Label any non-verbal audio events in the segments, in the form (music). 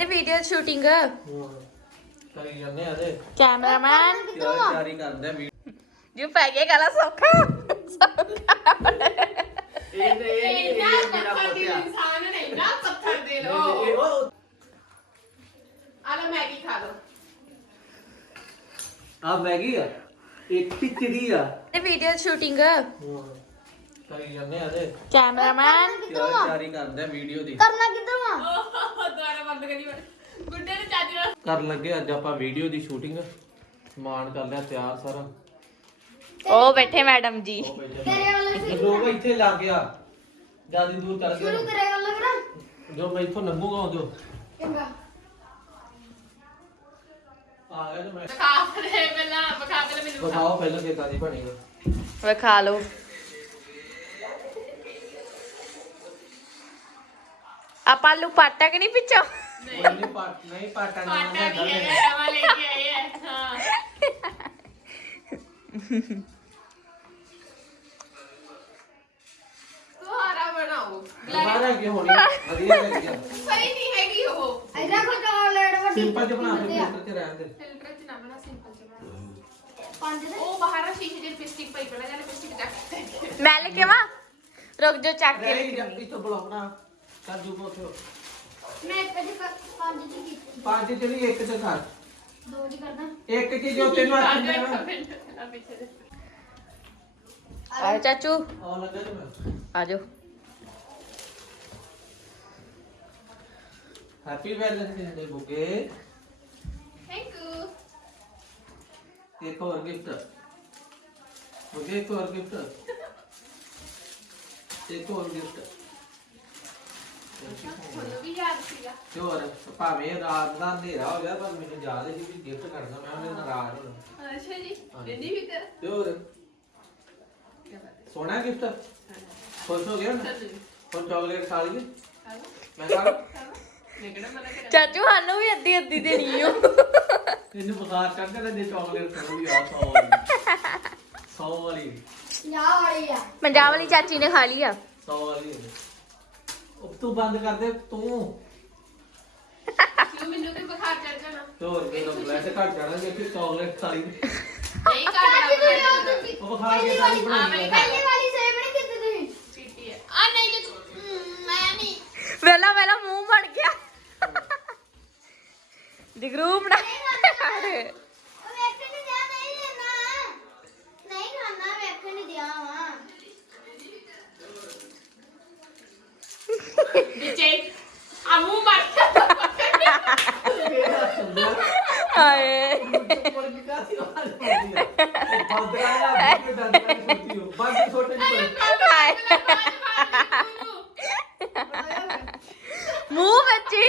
ਇਹ video shooting ਕਰੀ ਜਾਂਦੇ ਆ ਤੇ। ਕੈਮਰਾਮੈਨ ਤਿਆਰੀ ਤਿਆਰੀ ਕਰਦੇ ਆ ਵੀਡੀਓ ਜੋ ਪੈ ਗਿਆ ਗਾਲਾ ਸੌਖਾ। ਇਹ ਤੇ ਇਹ ਮੇਰਾ ਪੱਥਰ ਦੀ ਪੁੱਤਿਆ ਇਨਸਾਨ ਨਹੀਂ ਨਾ ਪੱਥਰ ਦੇ ਲੋ ਇਹ ਉਹ ਆ ਲੋ ਮੈਗੀ ਖਾ ਲੋ ਆ ਮੈਗੀ ਆ। ਇੱਕ ਟਿੱਚੜੀ ਆ। ਇਹ ਵੀਡੀਓ ਸ਼ੂਟਿੰਗ ਕਰੀ ਜਾਂਦੇ ਆ ਤੇ। ਕੈਮਰਾਮੈਨ। ਤਿਆਰੀ ਤਿਆਰੀ ਕਰਦੇ ਆ ਵੀਡੀਓ ਦੀ। ਕਰਨਾ ਕਿੱਧਰੋਂ ਆ? ਦੁਆਰਾ ਬੰਦ ਕਰੀ ਬੜ ਗੁੱਡੇ ਨੇ ਚੱਜ ਨਾਲ। ਕਰਨ ਲੱਗੇ ਅੱਜ ਆਪਾਂ ਵੀਡੀਓ ਦੀ ਸ਼ੂਟਿੰਗ। ਸਮਾਨ ਕਰ ਲਿਆ ਤਿਆਰ ਸਾਰਾ। ਉਹ ਬੈਠੇ ਮੈਡਮ ਜੀ। ਉਹ ਪਏ ਤੇਰੇ ਵੱਲ ਸੀ ਜੋ ਇੱਥੇ ਲੱਗ ਗਿਆ ਜ਼ਿਆਦਾ ਦੂਰ ਚੱਲ ਸ਼ੁਰੂ ਗਿਆ ਤੇਰੇ ਵੱਲ ਕਰਾਂ ਜੋ ਮੈਂ ਇੱਥੋਂ ਲੰਘੂਗਾ ਉਦੋਂ ਚੰਗਾ। ਆ ਗਿਆ ਤੇ ਮੈਂ ਬਖਾ ਦੇ ਪਹਿਲਾਂ ਬਖਾ ਪਹਿਲਾਂ ਮੈਨੂੰ। ਬਤਾਓ ਪਹਿਲਾਂ ਕਿੱਦਾਂ ਦੀ ਬਣੀ ਹੈ ਵਿਖਾ ਲਓ। ਆਪਾਂ ਆਲੂ ਪਾਟਾ ਕਿ ਨਹੀਂ ਪਿੱਛੋਂ? ਨਹੀਂ ਨਹੀਂ ਪਾਟ ਨਹੀਂ ਪਾਟਾ ਨਹੀਂ ਪਾਟਾ ਵੀ ਹੈ ਨਵਾਂ ਲੈ ਕੇ ਆਏ ਹੈ ਹਾਂ ਤੁਹਾਰਾ ਬਣਾਓ। ਬਾਹਰ ਕੀ ਹੋਣੀ ਵਧੀਆ ਲੱਗ ਗਿਆ। ਸਹੀ ਨਹੀਂ ਹੈਗੀ ਉਹ। ਐਦਾਂ ਕੋ ਚਾਕਲੇਟ ਵੱਡੀ ਸਿੰਪਲ ਚ ਬਣਾ ਕੇ ਆ। ਫਿਲਟਰ ਚ ਰਹਿਣ ਦੇ। ਫਿਲਟਰ ਚ ਨਾ ਬਣਾ ਸਿੰਪਲ ਚ ਬਣਾ। ਪੰਜ ਦੇ? ਉਹ ਬਾਹਰ ਸ਼ੀਸ਼ੇ ਦੇ ਲਿਪਸਟਿਕ ਪਈ ਬਣਾ ਜਾਂ ਲਿਪਸਟਿਕ ਚੱਕ ਮੈਂ ਲੈ ਕੇ ਆਵਾਂ? ਰੁਕ ਜਾ ਚੱਕ ਕੇ ਨਹੀਂ ਜੱਪੀ ਤੋਂ ਬੁਲਾਉਣਾ ਕਰ ਜੂ ਕੋਥੋ ਮੈਂ ਕਦੇ ਪੰਜ ਦੀ ਕੀਤੀ ਪੰਜ ਜਿਹੜੀ ਇੱਕ ਤੇ ਕਰ ਦੋ ਦੀ ਕਰਦਾ ਇੱਕ ਚ ਜੋ ਤੈਨੂੰ ਆ ਆਖੀ ਜਾ ਦੇਣਾ ਆ ਪਿੱਛੇ ਦੇ ਆਓ ਚਾਚੂ ਆ ਲੱਗਾ ਤੇ ਮੈਂ ਆ ਜਾਓ happy Valentine day bouquet thank you ਇੱਕ ਹੋਰ ਗਿਫਟ ਬੁਕੇ ਇੱਕ ਹੋਰ ਗਿਫਟ ਇੱਕ ਹੋਰ ਗਿਫਟ ਤੁਹਾਨੂੰ ਵੀ ਯਾਦ ਸੀਗਾ ਤੇ ਹੋਰ ਭਾਵੇਂ ਰਾਤ ਦਾ ਹਨੇਰਾ ਹੋ ਗਿਆ ਪਰ ਮੈਨੂੰ ਯਾਦ ਹੈ ਕਿ ਗਿਫਟ ਕਰਨਾ ਮੈਂ ਉਹਨੇ ਨਾਰਾਜ਼ ਹੋਣਾ। ਅੱਛਾ ਜੀ ਦਿੰਦੀ ਵੀ ਕਰ ਤੇ ਹੋਰ? ਸੋਹਣਾ ਗਿਫਟ ਖੁਸ਼ ਹੋ ਗਿਆ ਨਾ? ਹੁਣ ਚਾਕਲੇਟ ਖਾ ਲਈ ਮੈਂ ਖਾ? ਮੈਂ ਕਿਹੜਾ ਮਨਾ ਕਰਾਂ ਚਾਚੂ ਸਾਨੂੰ ਵੀ ਅੱਧੀ ਅੱਧੀ ਦੇਣੀ ਓ ਇਹਨੂੰ ਬੁਖਾਰ ਚੜ੍ਹਦਾ ਤੇ ਜੇ ਚਾਕਲੇਟ ਖਾਣੀ ਆ 100 ਵਾਲੀ। 100 ਵਾਲੀ। ਯਾ ਵਾਲੀ ਆ। ਪੰਜਾਬ ਵਾਲੀ ਚਾਚੀ ਨੇ ਖਾ ਲਈ ਆ। 100 ਵਾਲੀ ਉਹ ਤੂੰ ਬੰਦ ਕਰ ਦੇ ਤੂੰ। ਕਿਉਂ ਮੈਨੂੰ ਤੇ ਬੁਖਾਰ ਚੜ ਜਾਣਾ? ਤੇ ਹੋਰ ਮੇਰਾ ਬਲੱਡ ਘਟ ਜਾਣਾ ਜੇ ਕਿ ਚਾਕਲੇਟ ਖਾ ਲਈ ਨਹੀਂ ਬੁਖਾਰ ਉਹ ਬੁਖਾਰ ਕੇ ਹਾਂ, ਬਣਾਈ ਪਹਿਲੀ ਵਾਲੀ ਸੇਬ ਨਹੀਂ ਕੀਤੀ ਤੁਸੀਂ। ਪੀਤੀ ਹੈ ਆ ਨਹੀਂ ਜੇ ਤੂੰ- ਮੈਂ ਨਹੀਂ। ਵੇਲਾ ਵੇਲਾ ਮੂੰਹ ਬਣ ਗਿਆ। ਜਗਰੂ ਬਣਾ ਉਹ ਵੇਖਣ ਨਹੀਂ ਦਿਆ ਨਹੀਂ ਲੈਣਾ ਨਹੀਂ ਖਾਣਾ ਵੇਖਣ ਨਹੀਂ ਦਿਆ ਵਾ ਵਿੱਚੇ ਆ ਮੂੰਹ ਮਾਰ। ਹਾਏ। ਹਾਏ। ਮੂੰਹ ਵਿੱਚ ਹੀ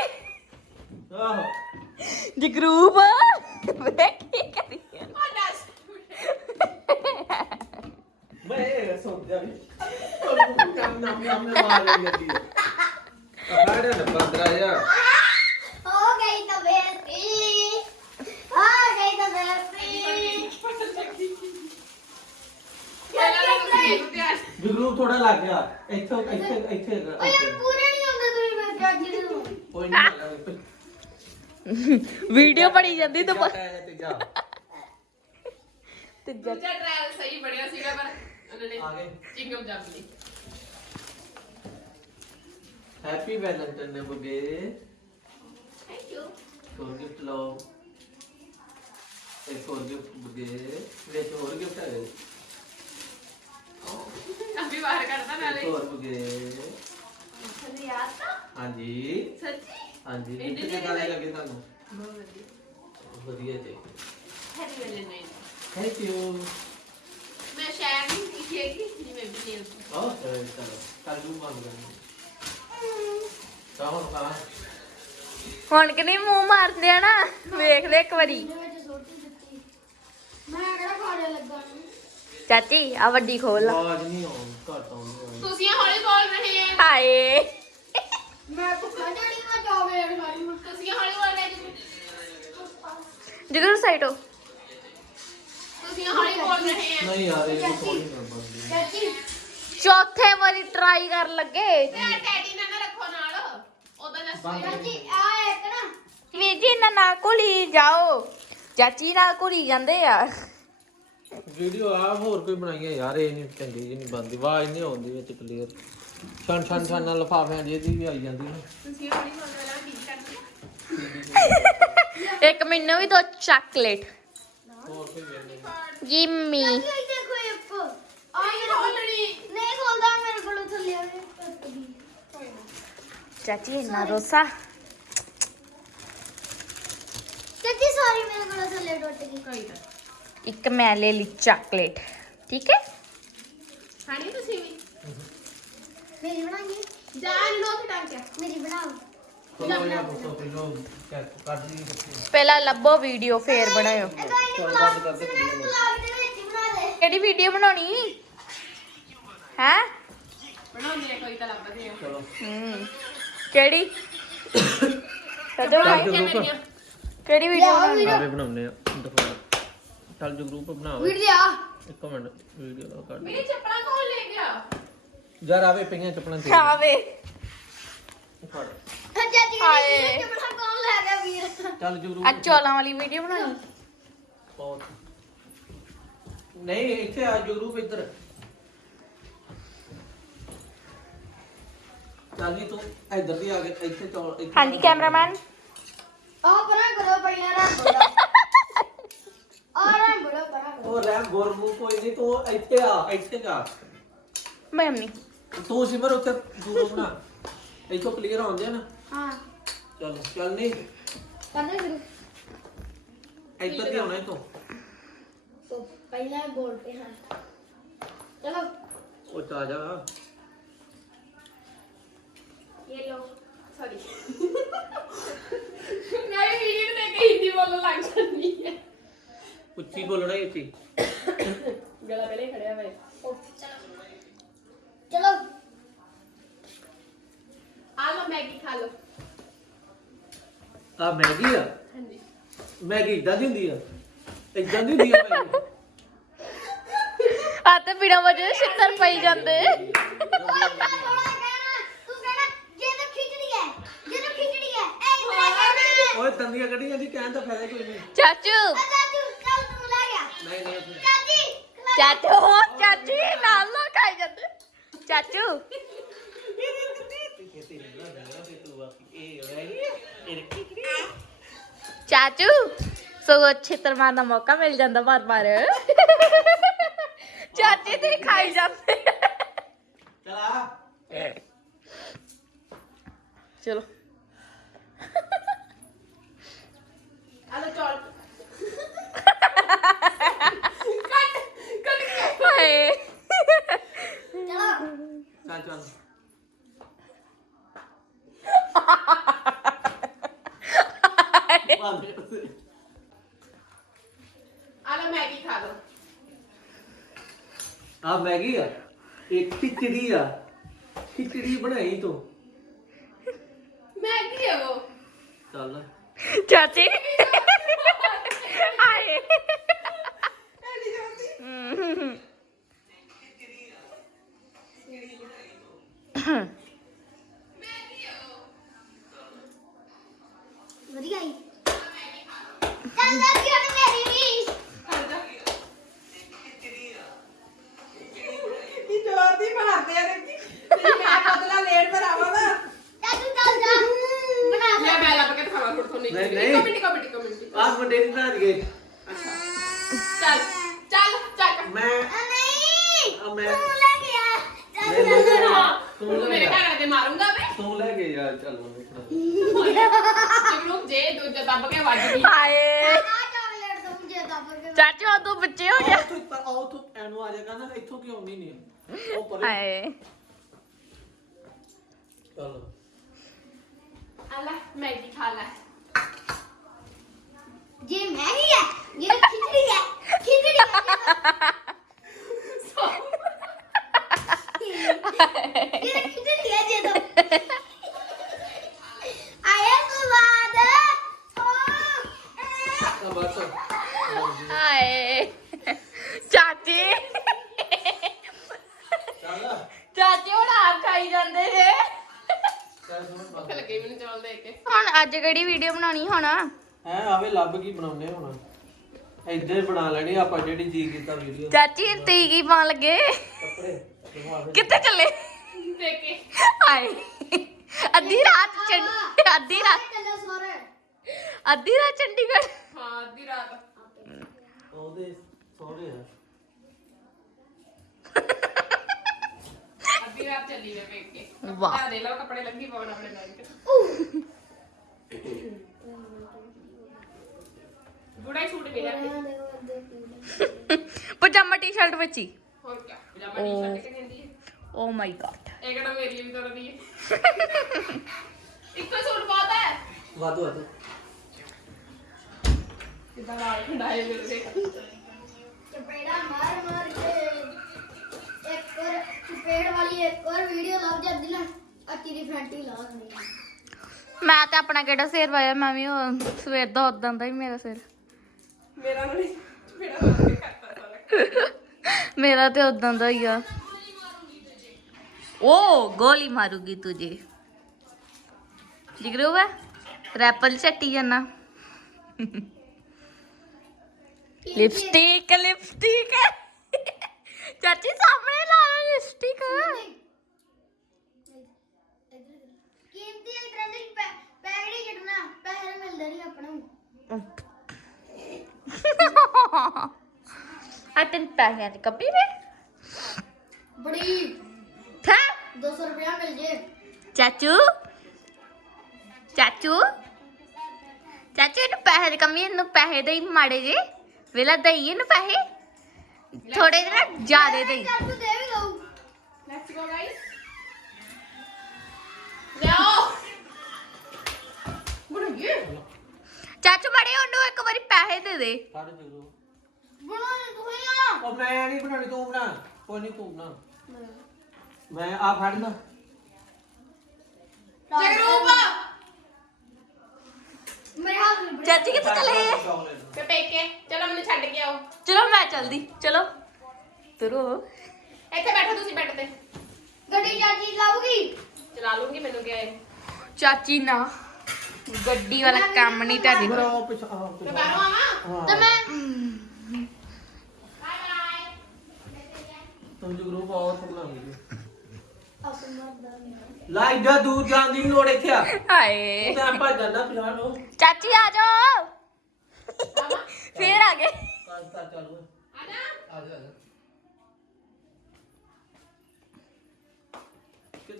ਜਗਰੂਪ ਵੇਖ ਕੀ ਕਰੀ ਜਾਂਦਾ। ਹੋ ਗਈ ਤਾਂ ਬੇਸਤੀ ਆ ਗਈ ਤਾਂ ਬੇਸਤੀ ਜਗਰੂ ਥੋੜਾ ਲੱਗ ਗਿਆ ਇੱਥੇ ਇੱਥੇ ਇੱਥੇ ਓ ਯਾਰ ਪੂਰੇ ਨਹੀਂ ਹੁੰਦੇ ਤੁਸੀਂ ਮੈਂ ਜੱਜ ਨੂੰ ਕੋਈ ਨਹੀਂ ਵੀਡੀਓ ਬਣੀ ਜਾਂਦੀ ਤਾਂ ਪ- ਤੇ ਜਾ ਤੇ ਜਦ ਦੂਜਾ ਟ੍ਰਾਇਲ ਸਹੀ ਬਣਿਆ ਸੀਗਾ ਪਰ ਉਹਨਾਂ ਆ ਨੇ ਗਏ ਚਿੰਗਮ ਜੰਮ ਲਈ। Happy Valentine day bouquet. Thank you ਹੋਰ ਗਿਫਟ ਲਓ। ਇੱਕ ਹੋਰ ਗਿਫਟ ਬੁਗੇ। ਵਿੱਚ ਹੋਰ ਗਿਫਟ ਹੈ ਕਾਫੀ ਵਾਰ ਕਰਦਾ ਇੱਕ ਨਾਲੇ। ਹੋਰ ਬੁਗੇ। ਤੁਹਾਨੂੰ ਯਾਦ ਤਾਂ ਹਾਂਜੀ। ਸੱਚੀ ਹਾਂਜੀ। ਇੰਨੇ ਕਿੰਨੇ ਜਿਹੜੇ ਗਾਣੇ ਲੱਗੇ ਤੁਹਾਨੂੰ। ਬਹੁਤ ਵਧੀਆ। ਵਧੀਆ ਜੀ। ਹੈਰੀ ਵੇਲੇ ਨਹੀਂ ਥੈਂਕ ਯੂ ਮੈਂ ਸ਼ਾਇਰ ਨਹੀਂ ਲਿਖੀ ਹੈਗੀ ਜਿਵੇਂ ਵੀ ਨਹੀਂ ਆਹ ਚਲੋ ਕੱਲ ਨੂੰ ਬੰਦ ਕਰਾਂਗੇ ਤਾਂ ਹੁਣ ਕਰਾਂ ਹੁਣ ਕਿ ਨਹੀਂ ਮੂੰਹ ਮਾਰਦੇ ਆ ਨਾ? ਵੇਖ ਲੈ ਇੱਕ ਵਾਰੀ। ਇਹਦੇ ਵਿੱਚ ਸੋਟੀ ਦਿੱਤੀ ਮੈਂ ਕਿਹੜਾ ਖਾਣੇ ਲੱਗਾ ਨੂੰ ਚਾਚੀ ਆ ਵੱਡੀ ਖੋਲ ਲਾ। ਆਵਾਜ਼ ਨਹੀਂ ਆਉਂ ਘੱਟ ਆਉਂਦੀ ਤੁਸੀਂ ਹੌਲੀ ਬੋਲ ਰਹੇ ਹੋ। ਹਾਏ। ਮੈਂ ਭੁੱਖਾ ਜਿਹੜੀ ਮੈਂ ਮੈਂ ਤੁਸੀਂ ਹੌਲੀ ਬੋਲ ਰਹੇ ਜੀ ਜਗਰੂ ਸਾਈਡੋ ਤੁਸੀਂ ਹੌਲੀ ਬੋਲ ਰਹੇ ਹੋ। ਨਹੀਂ ਯਾਰ ਇਹ ਨਾ ਬੰਦੀ ਚਾਚੀ। ਚੌਥੇ ਵਾਰੀ ਟਰਾਈ ਕਰਨ ਲੱਗੇ। ਤੇ ਡੈਡੀ ਨਾਲ ਨਾ ਰੱਖੋ ਨਾਲ। ਉਹਦਾ ਜਸ ਬੰਦ। ਚਾਚੀ ਆ ਇੱਕ ਨਾ। ਜੀ ਇਹਨਾਂ ਨਾਲ ਘੁਲੀ ਜਾਓ। ਚਾਚੀ ਨਾਲ ਘੁਲੀ ਜਾਂਦੇ ਆ। ਵੀਡੀਓ ਆ ਹੋਰ ਕੋਈ ਬਣਾਈਆਂ ਯਾਰ ਇਹ ਨਹੀਂ ਚੰਗੀ ਜੀ ਨਹੀਂ ਬਣਦੀ ਆਵਾਜ਼ ਨਹੀਂ ਆਉਂਦੀ ਵਿੱਚ ਕਲੀਅਰ ਛਣ ਛਣ ਛਣ ਨਾਲ ਲਫਾਫਿਆਂ ਦੀ ਇਹਦੀ ਵੀ ਆਈ ਜਾਂਦੀ ਨਾ ਤੁਸੀਂ ਹੌਲੀ ਹੌਲੀ ਵਾਲਾ ਕੀ ਕਰਨਾ ਇੱਕ ਮੈਨੂੰ ਵੀ ਦੋ ਚਾਕਲੇਟ। ਹੋਰ ਕੋਈ ਵੇਲੇ ਜਿੰਮੀ ਇਹ ਦੇਖੋ ਇੱਕ ਆਈ ਖੋਲਣੀ ਨਹੀਂ ਖੋਲਦਾ ਮੇਰੇ ਕੋਲ ਥੱਲੇ ਆ ਚਾਚੀ ਇੰਨਾ ਰੋਸਾ। ਚਾਚੀ ਸੌਰੀ ਮੇਰੇ ਕੋਲ ਥੱਲੇ ਟੁੱਟ ਗਈ ਕੋਈ ਨਾ। ਇੱਕ ਮੈਂ ਲੈ ਲਈ ਚਾਕਲੇਟ ਠੀਕ ਹੈ? ਖਾਣੀ ਤੁਸੀਂ ਵੀ? ਮੇਰੀ ਬਣਾਈਏ। ਜਾਨ ਲੋ ਕਿ ਟਾਂਕਿਆ। ਮੇਰੀ ਬਣਾਓ। ਚਲੋ ਯਾਰ ਦੋਸਤੋ ਪਹਿਲਾਂ ਕਰ ਦੀ ਕਿੱਥੇ ਪਹਿਲਾਂ ਲੱਭੋ ਵੀਡੀਓ ਫੇਰ ਬਣਾਇਓ। ਤਾਂ ਚਲ ਬੰਦ ਕਰ ਦੇ video ਨੂੰ। ਬਲੌਗ ਦੇ ਵਿੱਚ ਹੀ ਬਣਾ ਦੇ ਕਿਹੜੀ ਵੀਡੀਓ ਬਣਾਉਣੀ? ਹੈ? ਬਣਾਉਂਦੇ ਆ ਕੋਈ ਤਾਂ ਲੱਭਦੇ ਆ। ਚਲੋ। ਹੂੰ। ਕਿਹੜੀ? (coughs) ਕਦੋਂ ਮੇਰੀਆਂ ਕਿਹੜੀ ਵੀਡੀਓ ਬਣਾਉਣੀ? ਆਵੇ ਬਣਾਉਣੇ ਆ। ਚੱਲ ਜਗਰੂਪ ਬਣਾ ਵੀਡੀਓ ਇੱਕ ਮਿੰਟ ਵੀਡੀਓ ਦਾ ਕੱਢ। ਮੇਰੀ ਚੱਪਲਾਂ ਕੌਣ ਲੈ ਗਿਆ? ਯਾਰ ਆਵੇ ਪਈਆਂ ਚੱਪਲਾਂ ਤੇ ਆਵੇ। ਫੜ। ਚਾਚੀ ਹਾਏ। ਕਹਿੰਦੀ ਬੜਾ ਕੌਣ ਲੈ ਗਿਆ ਵੀਰ? ਚੱਲ ਜਗਰੂਪ ਅੱਜ ਚੌਲਾਂ ਵਾਲੀ ਵੀਡੀਓ ਬਣਾਉਣੀ ਬਹੁਤ। ਨਹੀਂ ਇੱਥੇ ਆ ਜਗਰੂਪ ਇੱਧਰ। ਚੱਲ ਜੀ ਤੂੰ ਇੱਧਰ ਦੀ ਆ ਕੇ ਇੱਥੇ ਚੌਲ ਇੱਥੇ ਹਾਂਜੀ ਕੈਮਰਾਮੈਨ ਆ ਪਰਾਂ ਕਰੋ ਪਹਿਲਾਂ ਰੰਗ ਬੜਾ ਉਹ ਰਹਿ ਗੁਰਮੂ ਕੋਈ ਨਹੀਂ ਤੂੰ ਇੱਥੇ ਆ ਇੱਥੇ ਜਾ ਮੈਂ ਮੰਮੀ ਤੂੰ ਸਿਮਰ ਉੱਥੇ ਦੂਰੋਂ ਬਣਾ ਇੱਥੋਂ ਕਲੀਅਰ ਆਉਂਦੇ ਆ ਨਾ ਹਾਂ ਚੱਲ ਚੱਲ ਨਹੀਂ ਕਰਨੇ ਫਿਰ ਇੱਧਰ ਦੀ ਆਉਣਾ ਇੱਥੋਂ तो पहला गोल पे हाँ चलो ਉਹ ਚ ਆ ਜਾ ਇਹ ਲੋ ਸੌਰੀ ਮੈਂ ਵੀ ਵੀਡੀਓ ਨੂੰ ਦੇਖ ਕੇ ਹਿੰਦੀ ਬੋਲਣ ਲੱਗ ਜਾਂਦੀ ਹੈ ਉੱਚੀ ਬੋਲਣਾ ਹੀ ਉੱਚੀ। ਗਲਾ ਪਹਿਲੇ ਹੀ ਖੜਿਆ ਵੇ ਚਲੋ। ਆ ਲਓ ਮੈਗੀ ਖਾ ਲਓ। ਆ ਮੈਗੀ ਆ? ਹਾਂਜੀ। ਮੈਗੀ ਇਦਾਂ ਦੀ ਹੁੰਦੀ ਆ? ਇਦਾਂ ਦੀ ਹੁੰਦੀ ਆ ਮੈਗੀ? ਆ ਤੇ ਬਿਨਾਂ ਵਜੇ ਦੇ ਛਿੱਤਰ ਪਈ ਜਾਂਦੇ। ਓਏ ਤੂੰ ਥੋੜਾ ਕਹਿਣਾ ਤੂੰ ਕਹਿਣਾ ਜੇ ਤਾਂ ਖਿਚੜੀ ਹੈ ਜੇ ਤਾਂ ਖਿਚੜੀ ਹੈ ਐ ਮੈਂ ਕਹਿੰਦਾ ਓਏ ਤੰਦੀਆਂ ਕੱਢੀ ਜਾਂਦੀ ਕਹਿਣ ਦਾ ਫਾਇਦਾ ਕੋਈ ਨਹੀਂ। ਚਾਚੂ। ਨਹੀਂ ਨਹੀਂ चाची ਚਾਚੂ ਚਾਚੀ ਨਾਲ ਨਾ ਖਾਈ ਜਾਂਦੇ। ਚਾਚੂ। ਚਾਚੂ ਸੋ ਛਿੱਤਰ ਮਾਰਨ ਦਾ ਮੌਕਾ ਮਿਲ ਜਾਂਦਾ ਬਾਰ ਬਾਰ ਚਾਚੀ ਤੇ ਖਾਈ ਜਾਂਦੇ। ਚਲਾ। ਚਲੋ। ਚੱਲ ਚੱਲ। ਬੰਦ ਕਰ ਦੇ। ਆ ਲੋ ਮੈਗੀ ਖਾ ਲੋ ਆ ਮੈਗੀ ਆ। ਇੱਕ ਖਿਚੜੀ ਆ। ਖਿਚੜੀ ਬਣਾਈ ਤੂੰ। ਮੈਗੀ ਹੈ ਉਹ। ਚੱਲ। ਚਾਚੀ। ਹਾਏ। ਵਧੀਆ ਹੀ ਆਉ ਤੂੰ ਐਨੂੰ ਆ ਜਾਏਗਾ ਨਾ ਇੱਥੋਂ ਕਿਉਂ ਆਉਂਦੀ ਨਹੀਂ ਉਹ ਪਰੇ ਹਾਏ ਚੱਲ ਆ ਲੈ ਮੈਗੀ ਖਾ ਲੈ ये मैगी है ये खिचड़ी है खिचड़ी है ये खिचड़ी है ये तो आया स्वाद ओ ਆ ਬਸ ਹਾਏ ਚਾਚੀ। ਚੱਲ ਚਾਚੀ ਹੁਣ ਆਪ ਖਾਈ ਜਾਂਦੇ ਜੇ। ਚੱਲ ਭੁੱਖ ਲੱਗੀ ਮੈਨੂੰ ਚੌਲ ਦੇਖ ਕੇ ਹੁਣ ਅੱਜ ਕਿਹੜੀ ਵੀਡੀਓ ਬਣਾਉਣੀ ਹੁਣ? ਹੈ ਆਵੇ ਲੱਭ ਕੀ ਬਣਾਉਨੇ ਹੁਣ? ਹੀ ਬਣਾ ਲੈਣੀ ਆਪਾਂ ਜਿਹੜੀ ਜੀ ਕੀਤਾ ਵੀਡੀਓ ਚਾਚੀ ਤੀ ਕੀ ਪਾਉਣ ਲੱਗੇ? ਕੱਪੜੇ ਦਿਖਾ ਦੇ। ਕਿੱਥੇ ਚੱਲੇ? ਦੇਖ ਕੇ ਹਾਏ। ਅੱਧੀ ਰਾਤ ਚੰਡੀ ਅੱਧੀ ਰਾਤ ਚੱਲੋ ਸੋਰੇ। ਅੱਧੀ ਰਾਤ ਚੰਡੀਗੜ੍ਹ। ਹਾਂ ਅੱਧੀ ਰਾਤ। ਉਹਦੇ ਸੋਹਰੇ ਆ। ਅੱਧੀ ਰਾਤ ਚੱਲੀ ਮੈਂ ਪੇਕ ਕੇ। ਵਾਹ। ਆ ਦੇ ਲਓ ਕੱਪੜੇ ਲੱਗੀ ਪਾਉਣ ਆਪਣੇ ਨਾਲ ਕੇ ਗੁੜਾ ਹੀ ਸੂਟ ਮਿਲਿਆ। ਪਜਾਮਾ ਟੀ-ਸ਼ਰਟ ਵਿੱਚ ਹੀ ਹੋਰ ਕੀ ਪਜਾਮਾ ਟੀ-ਸ਼ਰਟ ਕਿ ਕਹਿੰਦੀ ਹੈ? ਓ ਮਾਈ ਗॉड ਇਹ ਕਿਹੜਾ ਮੇਰੀ ਵੀ ਤਰ੍ਹਾਂ ਦੀ ਹੈ। ਇੱਕੋ ਹੀ ਸੂਟ ਬਹੁਤ ਹੈ। ਵਾਧੂ ਵਾਧੂ। ਕਿਦਾਂ ਲਾਲ ਖੰਡਾਏ ਮੇਰੇ ਦੇ ਚਪੇੜਾ ਮਾਰ ਮਾਰ ਕੇ। ਇੱਕ और ਚਪੇੜ ਵਾਲੀ ਇੱਕ और ਵੀਡੀਓ ਲੱਭ ਜਾਂਦੀ ਨਾ ਆ ਤੇਰੀ ਫੈਂਟੀ ਲਾ ਦਿੰਦੀ ਮੈਂ ਤੇ ਆਪਣਾ ਕਿਹੜਾ ਸਿਰ ਵਾਇਆ ਮੈਂ ਵੀ ਉਹ ਸਵੇਰ ਦਾ ਉਦਾਂ ਦਾ ਹੀ ਮੇਰਾ ਸਿਰ ਮੇਰਾ ਨਾ ਨਹੀਂ ਮੇਰਾ ਲੱਗ ਕੇ ਕਰਤਾ ਸਾਰਾ ਮੇਰਾ ਤੇ ਉਦਾਂ ਦਾ ਹੀ ਆ ਓ ਗੋਲੀ ਮਾਰੂਗੀ ਤੁਝੇ ਜਿਗਰੂ ਵਾ ਰੈਪਲ ਚੱਟੀ ਜਾਨਾ ਲਿਪਸਟਿਕ ਲਿਪਸਟਿਕ ਚਾਚੀ ਸਾਹਮਣੇ ਲਾ ਲਿਪਸਟਿਕ ਕੀਮਤੀ ਇਲੈਕਟ੍ਰੋਨਿਕ ਪੈਕੇਟ ਕਿਟਨਾ ਪੈਸੇ ਮਿਲਦੇ ਨਹੀਂ ਆਪਣਾ ਨੂੰ। ਅਤਨ ਪੈਸੇ ਦੀ ਕੱਪੀ ਵੇ। ਬੜੀ। ਥਾ 200 ਰੁਪਇਆ ਮਿਲ ਜੇ। ਚਾਚੂ? ਚਾਚੂ? ਚਾਚੂ ਇਹਨੂੰ ਪੈਸੇ ਦੀ ਕਮੀ ਇਹਨੂੰ ਪੈਸੇ ਦੇ ਮਾੜੇ ਜੇ ਵੇਲਾ ਦਈਏ ਇਹਨੂੰ ਪੈਸੇ। ਥੋੜੇ ਜਿਹੇ ਜ਼ਿਆਦੇ ਦੇਈ। ਚਾਚੂ ਦੇ ਗੋ ਗਾਇਸ ਲਿਆਓ ਇਹ ਚਾਚੂ ਬੜੇ ਉਹਨੂੰ ਇੱਕ ਵਾਰੀ ਪੈਸੇ ਦੇ ਦੇ। ਸਾਡੇ ਜਗਰੂ ਬਣਾਉਣੀ ਤੂੰ ਹੀ ਆ? ਉਹ ਮੈਂ ਨਹੀਂ ਬਣਾਉਣੀ ਤੂੰ ਬਣਾ। ਕੋਈ ਨਹੀਂ ਤੂੰ ਬਣਾ। ਮੈਂ। ਆ ਫੜਨਾ ਜਗਰੂਪ। ਮੇਰੇ ਹੱਥ ਬੜੀ- ਚਾਚੀ ਕਿੱਥੇ ਚਲੇ? ਚਾਕਲੇਟ ਤੇ ਪੇਕੇ। ਚਲੋ ਮੈਨੂੰ ਛੱਡ ਕੇ ਆਓ। ਚਲੋ ਮੈਂ ਚਲਦੀ। ਚਲੋ। ਤੁਰੋ। ਇੱਥੇ ਬੈਠੋ ਤੁਸੀਂ ਬੈੱਡ ਤੇ ਗੱਡੀ ਚਾਚੀ ਲਾਉਗੀ ਚਲਾ ਲੂੰਗੀ ਮੈਨੂੰ ਕਿਹਾ ਹੈ ਚਾਚੀ ਨਾ ਗੱਡੀ ਵਾਲਾ ਕੰਮ ਨਹੀਂ ਤੁਹਾਡੀ ਫਿਰ ਉਹ ਪਿਛਾ ਆ ਤੇ ਪਿਛਾ ਬਾਹਰੋਂ ਆਵਾਂ? ਹਾਂ। ਤੇ ਮੈਂ ਬਾਏ ਬਾਏ ਤੂੰ ਜਗਰੂ ਬਹੁਤ ਬਣਾਉਂਗੀ ਆਪਣ ਮਰਦਾ ਨਹੀਂ ਲਾਈ ਜਾ ਦੂਰ ਜਾਣ ਦੀ ਵੀ ਲੋੜ ਇੱਥੇ ਆ। ਹਾਏ। ਤਾਂ ਆਪਾਂ ਜਾਂਦਾ ਫਿਲਾ ਲੋ ਚਾਚੀ ਆ ਜਾਓ। ਆਵਾਂ? ਫੇਰ ਆ ਗਏ। ਕਾਸਤਾ ਚਾਲੂ। ਹੈ। ਆ ਜਾ ਆ ਜਾ ਆ ਜਾ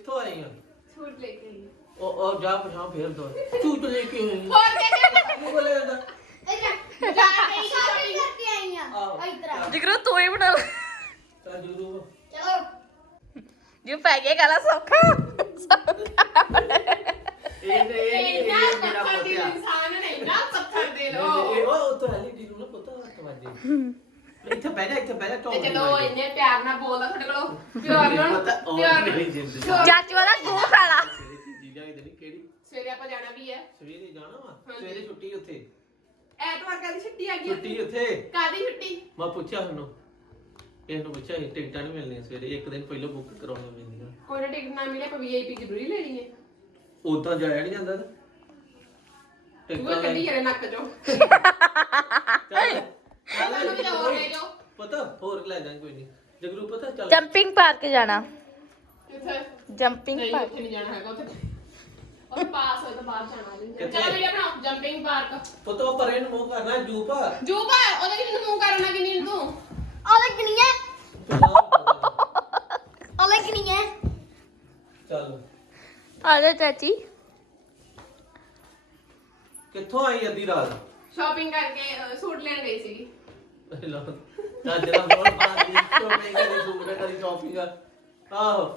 ਕਿੱਥੋਂ ਆਈ ਆ? ਸੂਟ ਲੈ ਕੇ ਆਈ। ਉਹ ਉਹ ਜਾ ਪਛਾਂ ਫੇਰ ਦੋ। ਤੂੰ ਤੇ ਲੈ ਕੇ ਆਈ। ਹੋਰ ਕਿਹਦੇ ਤੂੰ ਬੋਲੇ ਜਾਂਦਾ ਇੱਧਰ ਜਾ ਕੇ ਆਈ ਸ਼ਾਪਿੰਗ ਕਰਕੇ ਆਈ ਆ। ਆਹੋ। ਇੱਧਰ ਆ। ਜਿਗਰੂ ਤੂੰ ਹੀ ਬਣਾ ਲੈ। ਤਾਂ ਜਗਰੂ ਚਲੋ। ਜੇ ਪੈ ਗਿਆ ਗਲਾ ਸੌਖਾ। ਇਹ ਤੇ ਇਹ ਇਹ ਇੰਨਾ ਮੇਰਾ ਪੱਥਰ ਦੀ ਪੋਤਿਆ ਇਨਸਾਨ ਨੇ ਇੰਨਾ ਪੱਥਰ ਦੇ ਲੋ ਇਹ ਉਹ ਤਾਂ ਹਲੀ ਦੀ ਨੂੰ ਪਤਾ ਤਵਾਜੇ ਇੱਥੇ ਬਹਿ ਜਾ ਇੱਥੇ ਬਹਿ ਜਾ ਤੇ ਚਲੋ ਇੰਨੇ ਪਿਆਰ ਨਾਲ ਬੋਲਦਾ ਤੁਹਾਡੇ ਕੋਲੋਂ (laughs) ਪਿਆਰ ਨਾਲ ਪਿਆਰ ਨਾਲ ਚਾਚੂ ਵਾਲਾ ਗੂੰ ਖਾਲਾ ਜੀਜਾ ਕਿਤੇ ਨਹੀਂ ਕਿਹੜੀ? ਸਵੇਰੇ ਆਪਾਂ ਜਾਣਾ ਵੀ ਹੈ। ਸਵੇਰੇ ਜਾਣਾ ਵਾ। ਸਵੇਰੇ ਛੁੱਟੀ ਉੱਥੇ? ਐਤਵਾਰ ਕਾਦੀ ਛੁੱਟੀ ਆ। ਗਈ ਛੁੱਟੀ ਉੱਥੇ? ਕਾਦੀ ਛੁੱਟੀ। ਮੈਂ ਪੁੱਛਿਆ ਉਹਨੂੰ ਇਹਨੂੰ ਪੁੱਛਿਆ ਸੀ ਟਿਕਟਾਂ ਨਹੀਂ ਮਿਲਣੀਆਂ ਸਵੇਰੇ ਇੱਕ ਦਿਨ ਪਹਿਲਾਂ ਬੁੱਕ ਕਰਾਉਣੀਆਂ ਪੈਂਦੀਆਂ। ਕੋਈ ਨਾ ਟਿਕਟ ਨਾ ਮਿਲੇ ਆਪਾਂ ਵੀਆਈਪੀ ਜ਼ਰੂਰੀ ਲੈਣੀ ਹੈ ਉਦਾਂ ਜਾਇਆ ਨਹੀਂ ਜਾਂਦਾ ਤਾਂ। ਤੂੰ ਟਿਕਟਾਂ ਕੱਢੀ ਲੈ ਜਾਰੇ ਨੱਕ ਚੋਂ। ਚੱਲ। ਮੈਨੂੰ ਕਿਤੇ ਹੋਰ ਲੈ ਜਾਓ। ਪਤਾ ਹੋਰ ਲੈ ਜਾਾਂਗੇ ਕੋਈ ਨਹੀਂ। ਜਗਰੂ ਪਤਾ ਚੱਲ। ਜੰਪਿੰਗ ਪਾਰਕ ਜਾਣਾ। ਕਿੱਥੇ? ਜੰਪਿੰਗ ਨਹੀਂ ਪਾਰਕ। ਉੱਥੇ ਨਹੀਂ ਜਾਣਾ ਹੈਗਾ ਉੱਥੇ। ਉਹ ਪਾਸ ਹੋਏ ਤਾਂ ਬਾਹਰ ਜਾਣਾ ਨਹੀਂ। ਕਿੱਥੇ? ਚਲੋ ਵੀਡੀਓ ਬਣਾਓ ਜੰਪਿੰਗ ਪਾਰਕ। ਪਤਾ ਉਹ ਪਰੇ ਨੂੰ ਮੂੰਹ ਕਰਨਾ ਜੂਪ। ਜੂਬਾ ਉਹਦੇ ਕਿੰਨੂੰ ਮੂੰਹ ਕਰਨਾ ਕਿੰਨੀ ਨੂੰ ਤੂੰ? ਆ ਲੱਗਣੀ ਹੈ ਆ ਲੱਗਣੀ ਹੈ ਚੱਲ। ਆ ਜਾ ਚਾਚੀ। ਕਿੱਥੋਂ ਆਈ ਅੱਧੀ ਰਾਤ? ਸ਼ਾਪਿੰਗ ਕਰਕੇ ਅਹ, ਸੂਟ ਲੈਣ ਗਈ ਸੀਗੀ। ਲਓ ਤਾਂ ਜਿਹੜਾ ਬਹੁਤ ਬਾਦੀ ਸ਼ੋਪਿੰਗ ਕਰੀ ਸੂਟ ਕਰੀ ਸ਼ਾਪਿੰਗ ਆਹੋ।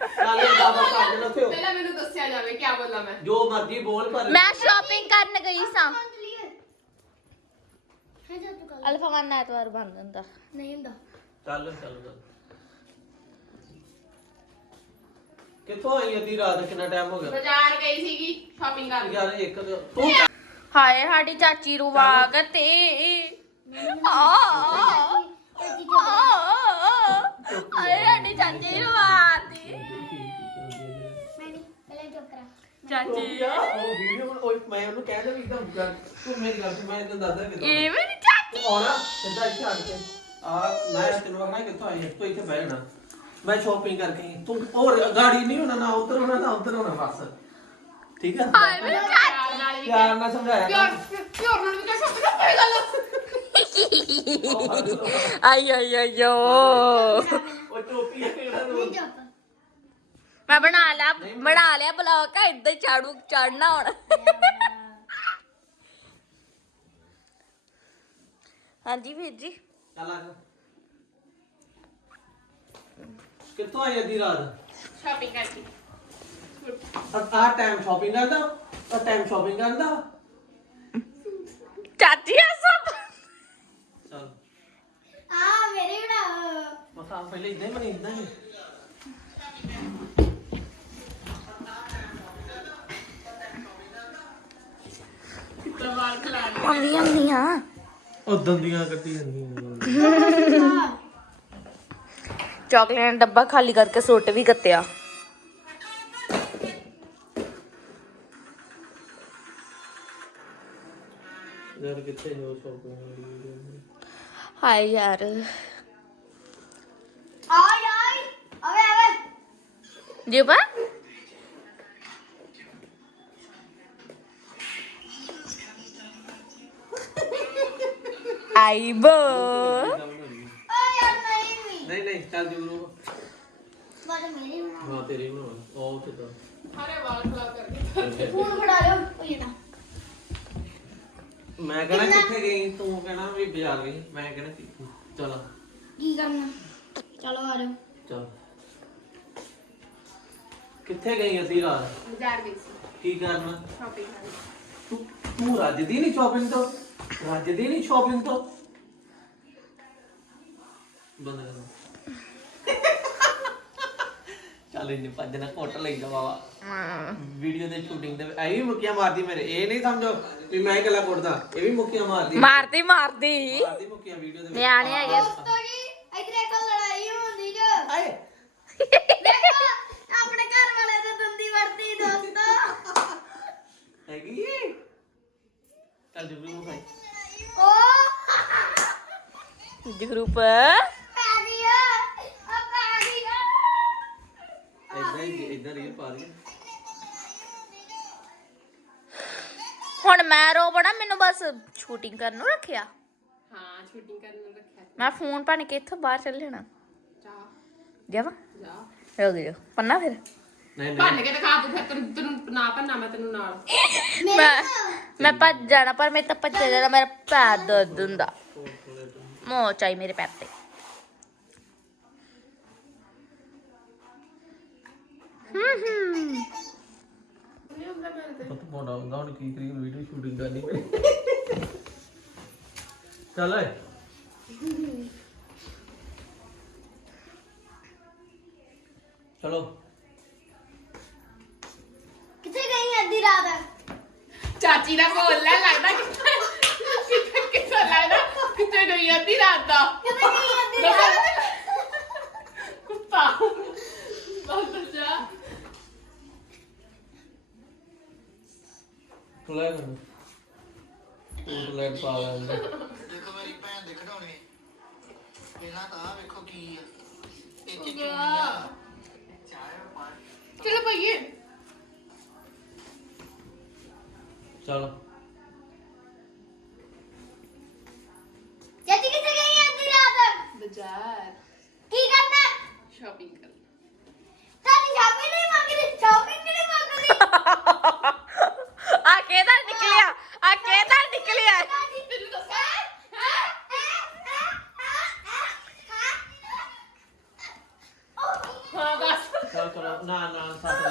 ਚੱਲ ਬਾਬਾ ਕਰ ਦੇ ਲੋ ਪਹਿਲਾਂ ਮੈਨੂੰ ਦੱਸਿਆ ਜਾਵੇ ਕੀ ਬੋਲਾਂ ਮੈਂ? ਜੋ ਮਰਜ਼ੀ ਬੋਲ ਪਰ ਮੈਂ ਸ਼ਾਪਿੰਗ ਕਰਨ ਗਈ ਸਾਂ। ਚਲੀਏ ਹੈ ਜਾ ਤੂੰ ਕੱਲ ਅਲਫਾ ਵਨ ਐਤਵਾਰ ਬੰਦ ਹੁੰਦਾ ਨਹੀਂ ਹੁੰਦਾ। ਚੱਲ ਚੱਲ ਚੱਲ। ਕਿੱਥੋਂ ਆਈ ਅੱਧੀ ਰਾਤ? ਕਿੰਨਾ ਟਾਈਮ ਹੋ ਗਿਆ? ਬਾਜ਼ਾਰ ਗਈ ਸੀਗੀ ਸ਼ਾਪਿੰਗ ਕਰਨ। ਯਾਰ ਇੱਕ ਤਾਂ- ਤੂੰ ਹਾਏ ਸਾਡੀ ਚਾਚੀ ਰੁਵਾਗ ਤੇ। ਆ ਚਾਚੀ ਹਾਏ ਸਾਡੀ ਚਾਚੀ ਉਹ ਵੀਡੀਓ ਉਹ ਮੈਂ ਉਹਨੂੰ ਕਹਿ ਦਿੰਦਾ ਵੀ ਇੱਕਦਮ ਕਰ ਤੂੰ ਮੇਰੀ ਗੱਲ ਸੁਣ, ਮੈਂ ਤੈਨੂੰ ਦੱਸਦਾ ਕਿ ਇਹ ਮੇਰੀ ਚਾਚੀ ਤੂੰ ਆਉਣਾ ਸਿੱਧਾ ਇੱਥੇ ਆਣ ਕੇ ਆ ਮੈਂ ਤੈਨੂੰ ਆਖਣਾ ਕਿੱਥੋਂ ਆਈ ਹੈ ਤੂੰ ਇੱਥੇ ਬਹਿ ਜਾਣਾ ਮੈਂ ਸ਼ਾਪਿੰਗ ਕਰਕੇ ਆਈ। ਤੂੰ ਹੋਰ ਗਾੜੀ ਨਹੀਂ ਹੋਣਾ ਨਾ ਉੱਧਰ ਹੋਣਾ ਨਾ ਉੱਧਰ ਹੋਣਾ ਬਸ ਠੀਕ ਹੈ ਹਾਏ ਮੇਰੀ ਚਾਚੀ ਪਿਆਰ ਨਾਲ ਸਮਝਾਇਆ ਕਰ। ਪਿਓਰ ਨਾਲ ਵੀ ਕਹਿ ਸਕਦਾ ਕੋਈ ਗੱਲ ਆਈ ਆਈ ਆਈ ਓ ਉਹ ਮੈਂ ਬਣਾ ਲਿਆ ਬਣਾ ਲਿਆ ਬਲੌਕ ਇੱਦਾਂ ਚਾੜੂ ਚੜਨਾ ਹੁਣ। ਹਾਂਜੀ ਵੀਰ ਜੀ। ਚੱਲ ਆ ਜਾ। ਕਿੱਥੋਂ ਆਈ ਅੱਧੀ ਰਾਤ? ਸ਼ਾਪਿੰਗ ਕਰਕੇ। ਆ ਟਾਈਮ ਸ਼ਾਪਿੰਗ ਕਰਦਾ ਆ ਟਾਈਮ ਸ਼ਾਪਿੰਗ ਕਰਦਾ। ਚਾਚੀ ਆ ਸਭ ਚੱਲ ਆ ਮੇਰੇ ਪਹਿਲੇ ਇਦਾਂ ਹੀ ਬਣੀ ਇਦਾਂ ਹੀ। ਉਹ ਦੰਦੀਆਂ ਜਾਂਦੀਆਂ ਚਾਕਲੇਟ ਦਾ ਡੱਬਾ ਖਾਲੀ ਕਰਕੇ ਸੁੱਟ ਵੀ ਗੱਤਿਆ ਯਾਰ ਕਿੱਥੇ ਜੋ ਸ਼ਾਪਿੰਗ ਹਾਏ ਯਾਰ ਆਈ ਆਈ ਅਵੇ ਅਵੇ ਜੀ ਬਾ ਆਈ ਬੋ। ਓ ਯਾਰ ਨਹੀਂ ਵੀ ਨਹੀਂ ਨਹੀਂ ਚੱਲ ਜੂ ਬਾਰੇ ਮੇਰੇ ਬਣਾ ਹਾਂ ਤੇਰੀ ਬਣਾਉਣਾ। ਉਹ ਤੇ ਤਾਂ। ਸਾਰੇ ਵਾਲ ਖਲਾ ਕਰਕੇ ਫੋਨ ਫੜਾ ਲਿਓ ਕੋਈ ਨਾ। ਮੈਂ ਕਹਣਾ ਕਿੱਥੇ ਗਈ? ਤੂੰ ਕਹਿਣਾ ਵੀ ਬਾਜ਼ਾਰ ਗਈ। ਮੈਂ ਕਹਿਣਾ ਚਲ। ਕੀ ਕਰਨਾ? ਚਲੋ ਆ ਜਾਓ। ਚਲ। ਕਿੱਥੇ ਗਈ ਅੱਧੀ ਰਾਤ? ਬਾਜ਼ਾਰ ਗਈ ਸੀ। ਕੀ ਕਰਨਾ? ਸ਼ਾਪਿੰਗ ਕਰਨ। ਤੂੰ ਤੂੰ ਰੱਜਦੀ ਨਹੀਂ ਸ਼ਾਪਿੰਗ ਤੋਂ? ਰੱਜਦੀ ਨਹੀਂ ਸ਼ਾਪਿੰਗ ਤੋਂ? ਬੰਦ ਕਰ। ਚੱਲ ਇੰਨੇ ਭੱਜਣਾ ਘੁੱਟ ਲਈ ਜਾ ਬਾਬਾ ਵੀਡੀਓ ਦੇ ਸ਼ੂਟਿੰਗ ਦੇ ਐ ਵੀ ਮੁੱਕੀਆਂ ਮਾਰਦੀ ਮੇਰੇ। ਇਹ ਨਹੀਂ ਸਮਝੋ ਵੀ ਮੈਂ ਇਕੱਲਾ ਕੁੱਟਦਾ। ਇਹ ਵੀ ਮੁੱਕੀਆਂ ਮਾਰਦੀ। ਮਾਰਦੀ ਮਾਰਦੀ। ਮਾਰਦੀ ਮੁੱਕੀਆਂ ਵੀਡੀਓ ਦੇ ਵਿੱਚ। ਨਿਆਣੇ ਹੈਗੇ। ਦੋਸਤੋ ਜੀ ਇਧਰ ਇੱਕ ਲੜਾਈ ਹੁੰਦੀ ਜੋ ਆਏ ਦੇਖੋ ਆਪਣੇ ਘਰ ਵਾਲੇ ਦੇ ਦੰਦੀ ਵੜਦੀ ਦੋਸਤੋ ਹੈਗੀ? ਏ। ਚੱਲ ਜੁਗਰੂ ਨੂੰ ਖਾਈ। ਓ ਜਗਰੂਪ ਪੈ ਗਈ ਆ ਆ ਪੈ ਗਈ ਆ ਇਦਾਂ ਹੀ ਇਦਾਂ ਰੀਲ ਪਾ ਰਹੀ ਹੁਣ ਮੈਂ ਰੋ ਬੜਾ ਮੈਨੂੰ ਬਸ ਸ਼ੂਟਿੰਗ ਕਰਨ ਨੂੰ ਰੱਖਿਆ। ਹਾਂ ਸ਼ੂਟਿੰਗ ਕਰਨ ਨੂੰ ਰੱਖਿਆ ਮੈਂ ਫੋਨ ਭੰਨ ਕੇ ਇੱਥੋਂ ਬਾਹਰ ਚੱਲ ਜਾਣਾ। ਜਾ। ਜਾਵਾ ਜਾ। ਹੋ ਗਿਆ ਪੰਨਾ ਫਿਰ। ਨਹੀਂ ਭੰਨ ਨਹੀਂ ਕੇ ਦਿਖਾ ਤੂੰ ਫਿਰ ਤੈਨੂੰ ਤੈਨੂੰ ਨਾ ਭੰਨਾ ਮੈਂ ਤੈਨੂੰ ਨਾਲ। ਮੈਂ ਮੈਂ ਭੱਜ ਜਾਣਾ ਪਰ ਮੇਰੇ ਤਾਂ ਭੱਜ ਜਾਣਾ ਮੇਰਾ ਪੈਰ ਦਰਦ ਹੁੰਦਾ। ਮੋ ਚਾਈ ਮੇਰੇ ਪੈਰ ਤੇ। ਹੂੰ ਹੂੰ। ਪਤ ਮੋੜਾ ਹੁੰਦਾ ਹੁਣ ਕੀ ਕਰੀ ਵੀਡੀਓ ਸ਼ੂਟਿੰਗ ਕਰਨੀ ਪਈ। ਚੱਲ ਓਏ ਚਲੋ ਕਿੱਥੇ ਗਈ ਅੱਧੀ ਰਾਤ ਚਾਚੀ ਦਾ ਕੋਲ ਲੈ ਲੱਗਦਾ ਕਿੱਥੇ ਕਿੱਥੇ ਕਿੱਥੇ ਲੱਗਦਾ ਕਿੱਥੇ ਗਈ ਅੱਧੀ ਰਾਤ ਦਾ ਕਿੱਥੇ ਗਈ ਅੱਧੀ ਰਾਤ ਕੁੱਤਾ ਬਹੁਤ ਜਾ ਲੈ ਨਾ ਲੈ ਪਾ ਲੈਂਦਾ। ਦੇਖੋ ਮੇਰੀ ਭੈਣ ਦੇ ਖਿਡੌਣੇ। ਇਹਨਾਂ ਦਾ ਆਹ ਵੇਖੋ ਕੀ ਆ। ਇਹ ਚ ਗਿਆ। ਚਲੋ ਭਈਏ। ਚਲ। ਚਾਚੀ ਕਿੱਥੇ ਗਈ ਅੱਧੀ ਰਾਤ? ਬਾਜ਼ਾਰ। ਕੀ ਕਰਨਾ ਸ਼ਾਪਿੰਗ ਕਰ ਤਾਂ ਸ਼ਾਪਿੰਗ ਨਹੀਂ ਮੰਗਦੀ ਸ਼ਾਪਿੰਗ ਨਹੀਂ ਮੰਗਦੀ ਆ ਕਿਹਦਾ ਨਿਕਲਿਆ ਆ ਕਿਹਦਾ ਨਿਕਲਿਆ ਤੈਨੂੰ ਦੱਸਾਂ ਹਾਂ ਬਸ ਚਲ ਚਲੋ ਨਾ ਨਾ ਸੱਤ